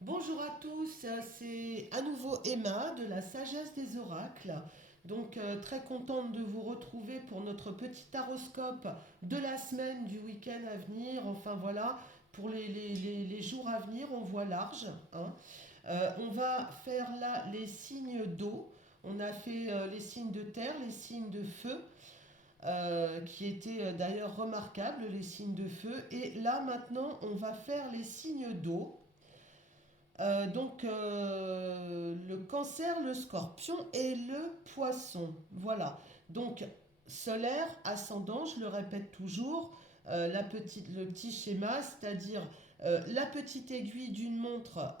Bonjour à tous, c'est à nouveau Emma de la Sagesse des Oracles. Donc très contente de vous retrouver pour notre petit horoscope de la semaine, du week-end à venir. Enfin voilà, pour les jours à venir, on voit large, hein. On va faire là les signes d'eau. On a fait les signes de terre, les signes de feu, qui étaient d'ailleurs remarquables, les signes de feu. Et là maintenant, on va faire les signes d'eau. Le cancer, le scorpion et le poisson. Voilà. Donc solaire, ascendant, je le répète toujours, le petit schéma, c'est-à-dire la petite aiguille d'une montre,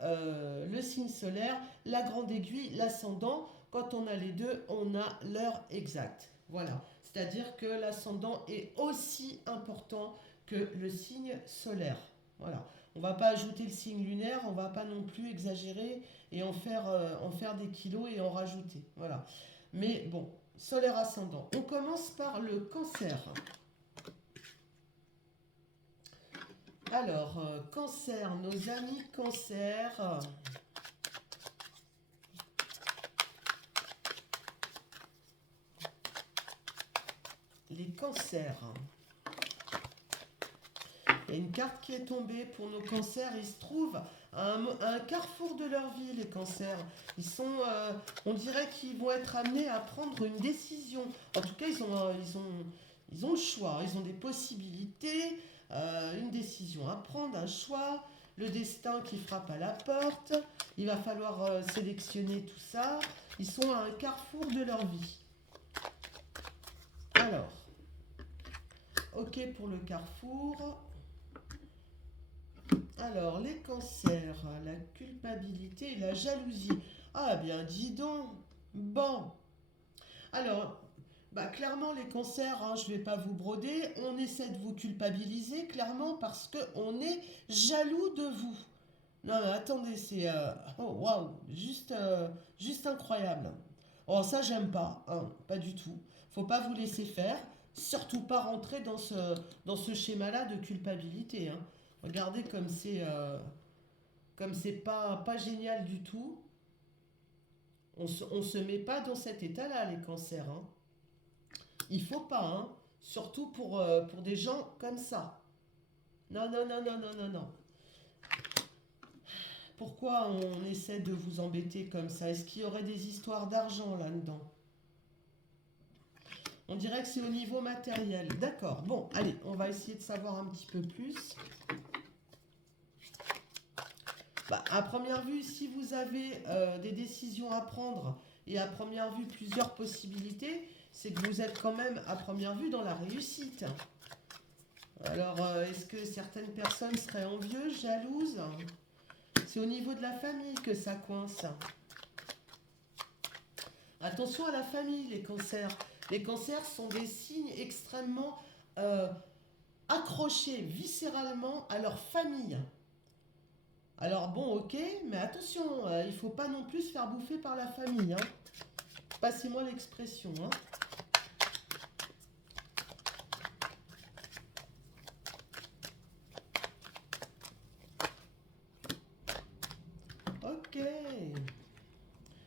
le signe solaire, la grande aiguille, l'ascendant. Quand on a les deux, on a l'heure exacte. Voilà. C'est-à-dire que l'ascendant est aussi important que le signe solaire. Voilà. On va pas ajouter le signe lunaire, on va pas non plus exagérer et en faire des kilos et en rajouter. Voilà. Mais bon, solaire ascendant. On commence par le cancer. Alors, cancer, nos amis cancer. Les cancers. Il y a une carte qui est tombée pour nos cancers. Ils se trouvent à un carrefour de leur vie, les cancers. On dirait qu'ils vont être amenés à prendre une décision. En tout cas, ils ont le choix. Ils ont des possibilités, une décision à prendre, un choix, le destin qui frappe à la porte. Il va falloir sélectionner tout ça. Ils sont à un carrefour de leur vie. Alors, ok pour le carrefour. Alors, les cancers, la culpabilité et la jalousie. Ah bien, dis donc. Bon. Alors, clairement, les cancers, hein, je ne vais pas vous broder. On essaie de vous culpabiliser, clairement, parce qu'on est jaloux de vous. Non, mais attendez, c'est... oh, waouh. Juste incroyable. Oh, ça, j'aime pas. Hein, pas du tout. Faut pas vous laisser faire. Surtout pas rentrer dans ce schéma-là de culpabilité, hein. Regardez comme c'est pas génial du tout. On se met pas dans cet état-là, les cancers, hein. Il faut pas, hein. Surtout pour des gens comme ça. Non, non, non, non, non, non, non. Pourquoi on essaie de vous embêter comme ça? Est-ce qu'il y aurait des histoires d'argent là-dedans? On dirait que c'est au niveau matériel. D'accord. Bon, allez, on va essayer de savoir un petit peu plus. À première vue, si vous avez des décisions à prendre et à première vue plusieurs possibilités, c'est que vous êtes quand même à première vue dans la réussite. Alors, est-ce que certaines personnes seraient envieuses, jalouses? C'est au niveau de la famille que ça coince. Attention à la famille, les cancers. Les cancers sont des signes extrêmement euh, accrochés viscéralement à leur famille. Alors bon, ok, mais attention, il faut pas non plus se faire bouffer par la famille, hein. Passez-moi l'expression, hein. Ok.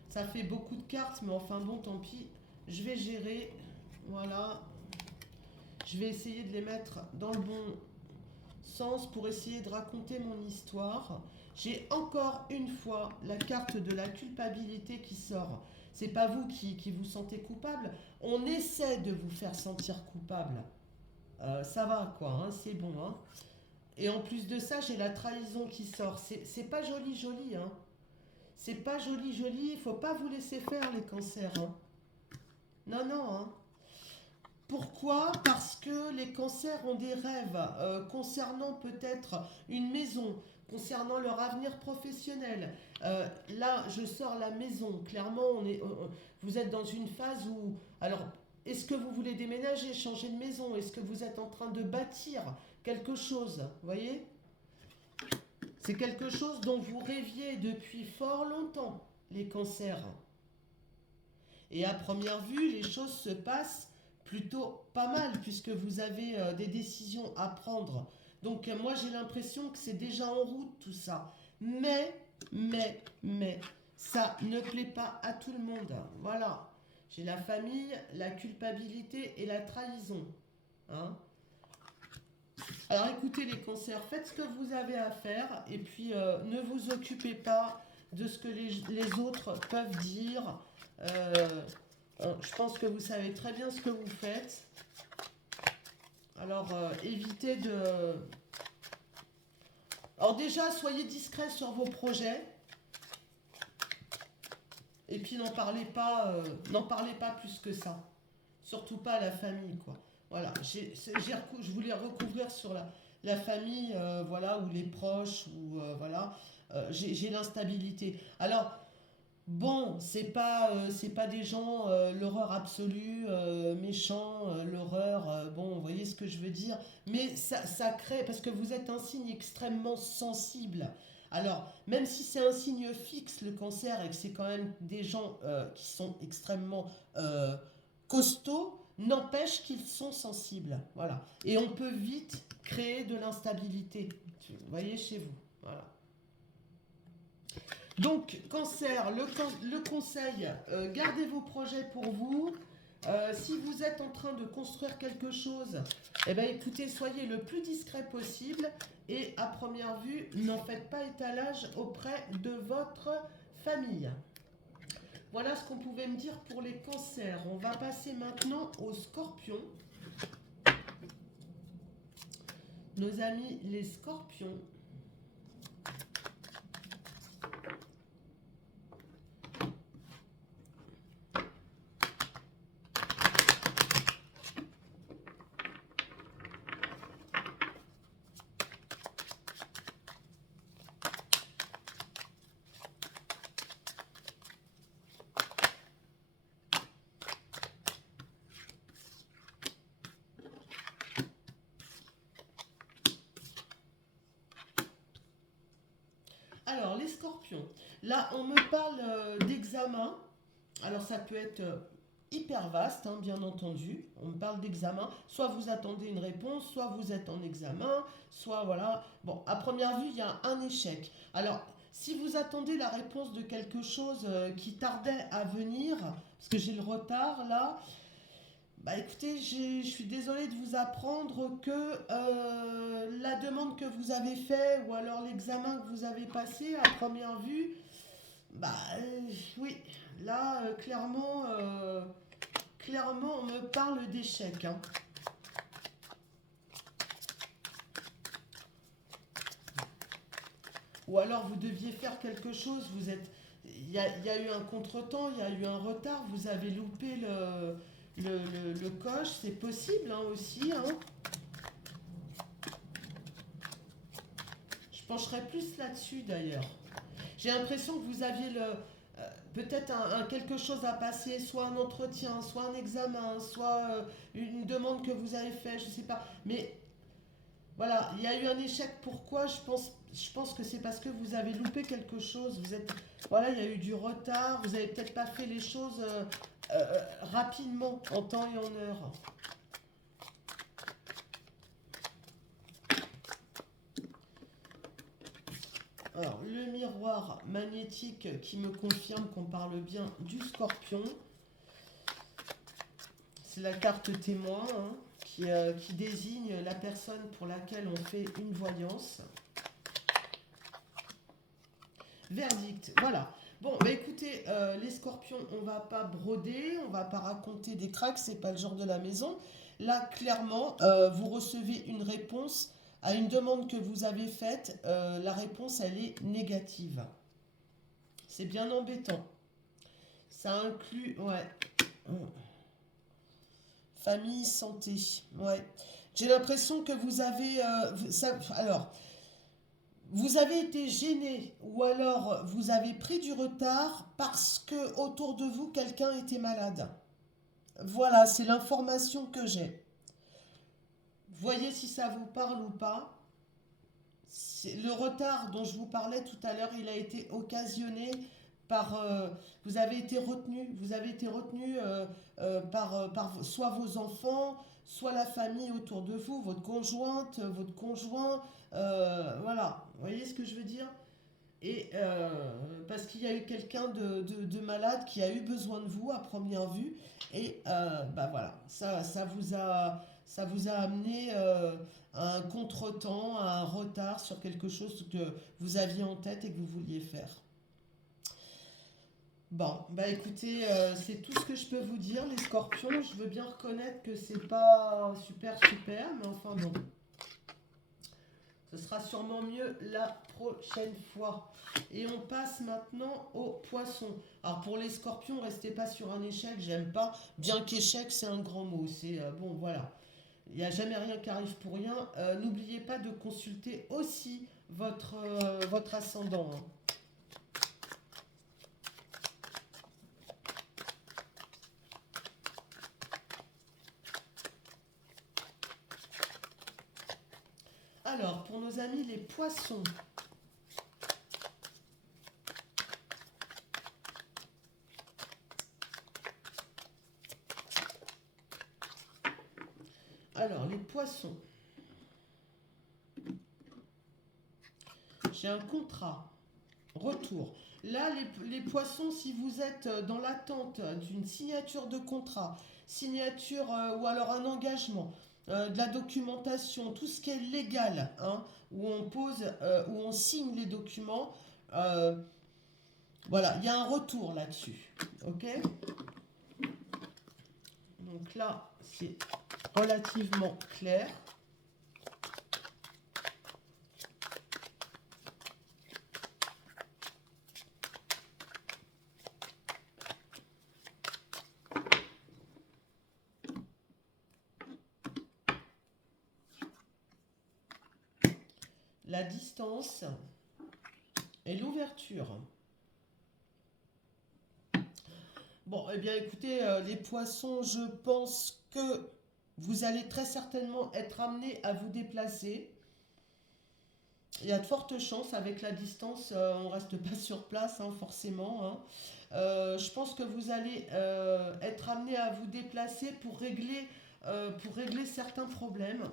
Ça fait beaucoup de cartes, mais enfin bon, tant pis. Je vais gérer. Voilà. Je vais essayer de les mettre dans le bon sens pour essayer de raconter mon histoire. J'ai encore une fois la carte de la culpabilité qui sort. C'est pas vous qui vous sentez coupable. On essaie de vous faire sentir coupable. Ça va quoi, hein, c'est bon, hein. Et en plus de ça, j'ai la trahison qui sort. C'est pas joli, joli, hein. C'est pas joli, joli. Il faut pas vous laisser faire les cancers, hein. Non, non, hein. Pourquoi? Parce que les cancers ont des rêves concernant peut-être une maison, concernant leur avenir professionnel. Là, je sors la maison. Clairement, vous êtes dans une phase où... Alors, est-ce que vous voulez déménager, changer de maison? Est-ce que vous êtes en train de bâtir quelque chose? Vous voyez? C'est quelque chose dont vous rêviez depuis fort longtemps, les cancers. Et à première vue, les choses se passent plutôt pas mal puisque vous avez des décisions à prendre. Donc moi j'ai l'impression que c'est déjà en route tout ça. Mais ça ne plaît pas à tout le monde. Voilà. J'ai la famille, la culpabilité et la trahison. Hein. Alors écoutez les cancers, faites ce que vous avez à faire et puis ne vous occupez pas de ce que les autres peuvent dire. Je pense que vous savez très bien ce que vous faites. Alors évitez de... Alors déjà, soyez discret sur vos projets. Et puis n'en parlez pas plus que ça. Surtout pas à la famille, quoi. Voilà, je voulais recouvrir sur la famille, voilà, ou les proches, ou voilà, j'ai l'instabilité. Alors, bon, c'est pas des gens, l'horreur absolue, méchants, l'horreur, bon, vous voyez ce que je veux dire. Mais ça crée, parce que vous êtes un signe extrêmement sensible. Alors, même si c'est un signe fixe, le cancer, et que c'est quand même des gens qui sont extrêmement costauds, n'empêche qu'ils sont sensibles. Voilà. Et on peut vite créer de l'instabilité. Vous voyez chez vous. Voilà. Donc, cancer, le conseil, gardez vos projets pour vous. Si vous êtes en train de construire quelque chose, eh bien, écoutez, soyez le plus discret possible et à première vue, n'en faites pas étalage auprès de votre famille. Voilà ce qu'on pouvait me dire pour les cancers. On va passer maintenant aux scorpions. Nos amis les scorpions. Alors, les scorpions. Là, on me parle d'examen. Alors, ça peut être hyper vaste, hein, bien entendu. On me parle d'examen. Soit vous attendez une réponse, soit vous êtes en examen, soit voilà. Bon, à première vue, il y a un échec. Alors, si vous attendez la réponse de quelque chose qui tardait à venir, parce que j'ai le retard là, bah écoutez, je suis désolée de vous apprendre que la demande que vous avez faite ou alors l'examen que vous avez passé à première vue, bah oui, là clairement on me parle d'échec. Hein. Ou alors vous deviez faire quelque chose, il y a eu un contretemps, il y a eu un retard, vous avez loupé le coche, c'est possible hein, aussi. Hein. Je pencherai plus là-dessus d'ailleurs. J'ai l'impression que vous aviez peut-être quelque chose à passer, soit un entretien, soit un examen, soit une demande que vous avez faite, je ne sais pas. Mais voilà, il y a eu un échec. Pourquoi je pense que c'est parce que vous avez loupé quelque chose. Voilà, il y a eu du retard. Vous n'avez peut-être pas fait les choses rapidement, en temps et en heure. Alors, le miroir magnétique qui me confirme qu'on parle bien du scorpion. C'est la carte témoin hein, qui désigne la personne pour laquelle on fait une voyance. Verdict, voilà. Bon, bah écoutez, les scorpions, on va pas broder, on va pas raconter des cracks, c'est pas le genre de la maison. Là, clairement, vous recevez une réponse à une demande que vous avez faite. La réponse, elle est négative. C'est bien embêtant. Ça inclut, ouais. Famille, santé, ouais. J'ai l'impression que vous avez... alors, vous avez été gêné ou alors vous avez pris du retard parce que autour de vous, quelqu'un était malade. Voilà, c'est l'information que j'ai. Voyez si ça vous parle ou pas. Le retard dont je vous parlais tout à l'heure, il a été occasionné par... vous avez été retenu par soit vos enfants, soit la famille autour de vous, votre conjointe, votre conjoint. Voilà, vous voyez ce que je veux dire? Et parce qu'il y a eu quelqu'un de malade qui a eu besoin de vous à première vue. Et bah voilà, ça vous a amené à un contretemps, à un retard sur quelque chose que vous aviez en tête et que vous vouliez faire. Bon, bah écoutez, c'est tout ce que je peux vous dire, les scorpions. Je veux bien reconnaître que c'est pas super super, mais enfin bon, ce sera sûrement mieux la prochaine fois. Et on passe maintenant aux poissons. Alors pour les scorpions, restez pas sur un échec, j'aime pas. Bien qu'échec, c'est un grand mot. C'est bon, voilà. Il n'y a jamais rien qui arrive pour rien. N'oubliez pas de consulter aussi votre ascendant, hein. Alors, pour nos amis les poissons. Alors, les poissons. J'ai un contrat. Retour. Là, les poissons, si vous êtes dans l'attente d'une signature de contrat, signature ou alors un engagement, de la documentation, tout ce qui est légal, hein, où on pose, où on signe les documents, euh, voilà, il y a un retour là-dessus. Ok? Donc là, c'est relativement clair. La distance et l'ouverture. Bon, eh bien écoutez, les poissons, je pense que vous allez très certainement être amené à vous déplacer. Il y a de fortes chances avec la distance, on ne reste pas sur place, hein, forcément, hein. Je pense que vous allez être amené à vous déplacer pour régler certains problèmes.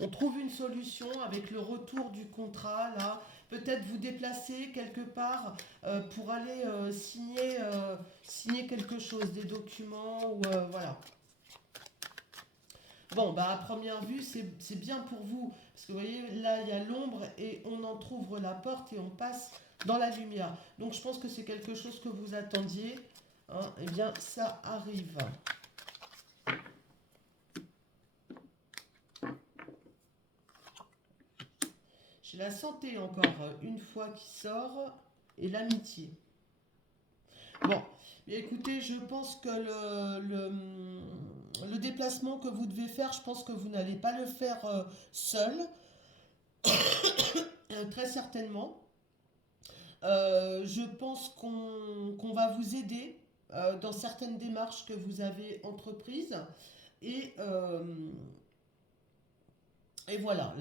On trouve une solution avec le retour du contrat, là. Peut-être vous déplacer quelque part pour aller signer quelque chose, des documents, ou voilà. Bon, bah à première vue, c'est bien pour vous. Parce que vous voyez, là, il y a l'ombre et on entrouvre la porte et on passe dans la lumière. Donc je pense que c'est quelque chose que vous attendiez, hein. Eh bien, ça arrive. J'ai la santé encore une fois qui sort et l'amitié. Bon, écoutez, je pense que le déplacement que vous devez faire, je pense que vous n'allez pas le faire seul, très certainement. Je pense qu'on va vous aider dans certaines démarches que vous avez entreprises. Et, euh, et voilà,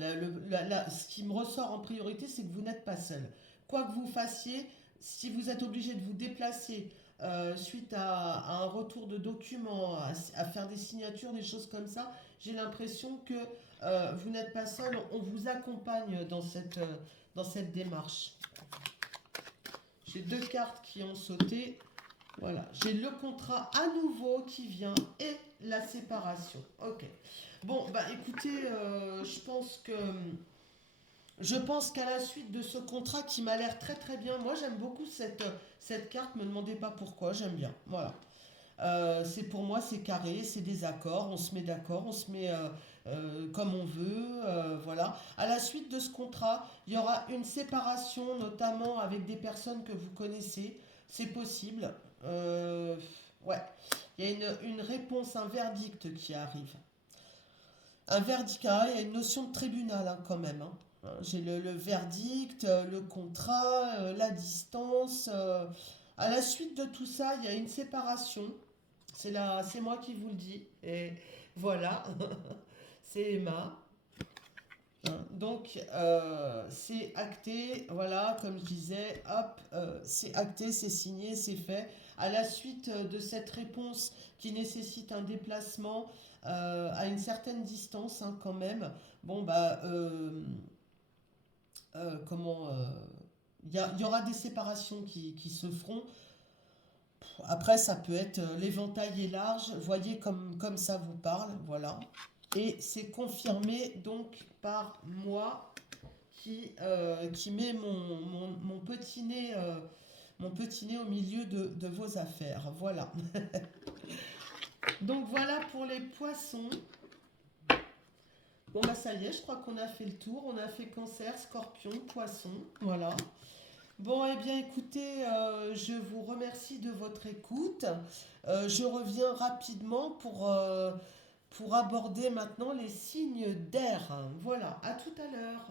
ce qui me ressort en priorité, c'est que vous n'êtes pas seul. Quoi que vous fassiez, si vous êtes obligé de vous déplacer suite à un retour de documents, à faire des signatures, des choses comme ça, j'ai l'impression que vous n'êtes pas seul, on vous accompagne dans cette démarche. J'ai deux cartes qui ont sauté. Voilà, j'ai le contrat à nouveau qui vient et la séparation. Ok. Bon, bah écoutez, je pense qu'à la suite de ce contrat qui m'a l'air très très bien, moi j'aime beaucoup cette carte, me demandez pas pourquoi, j'aime bien. Voilà. C'est pour moi, c'est carré, c'est des accords, on se met d'accord, on se met comme on veut, voilà. À la suite de ce contrat, il y aura une séparation, notamment avec des personnes que vous connaissez, c'est possible. Ouais, il y a une réponse, un verdict qui arrive. Un verdict, ah, il y a une notion de tribunal hein, quand même, hein. J'ai le verdict, le contrat, la distance. À la suite de tout ça, il y a une séparation. C'est moi qui vous le dis. Et voilà, c'est Emma. Hein, donc, c'est acté. Voilà, comme je disais, hop, c'est acté, c'est signé, c'est fait. À la suite de cette réponse qui nécessite un déplacement à une certaine distance, hein, quand même, bon, bah, comment il y aura des séparations qui se feront. Après, ça peut être l'éventail est large, voyez comme ça vous parle, voilà. Et c'est confirmé donc par moi qui met mon petit nez au milieu de vos affaires. Voilà. Donc voilà pour les poissons. Bon bah ça y est, je crois qu'on a fait le tour. On a fait cancer, scorpion, poisson. Voilà. Bon, eh bien écoutez, je vous remercie de votre écoute. Je reviens rapidement pour aborder maintenant les signes d'air. Voilà, à tout à l'heure.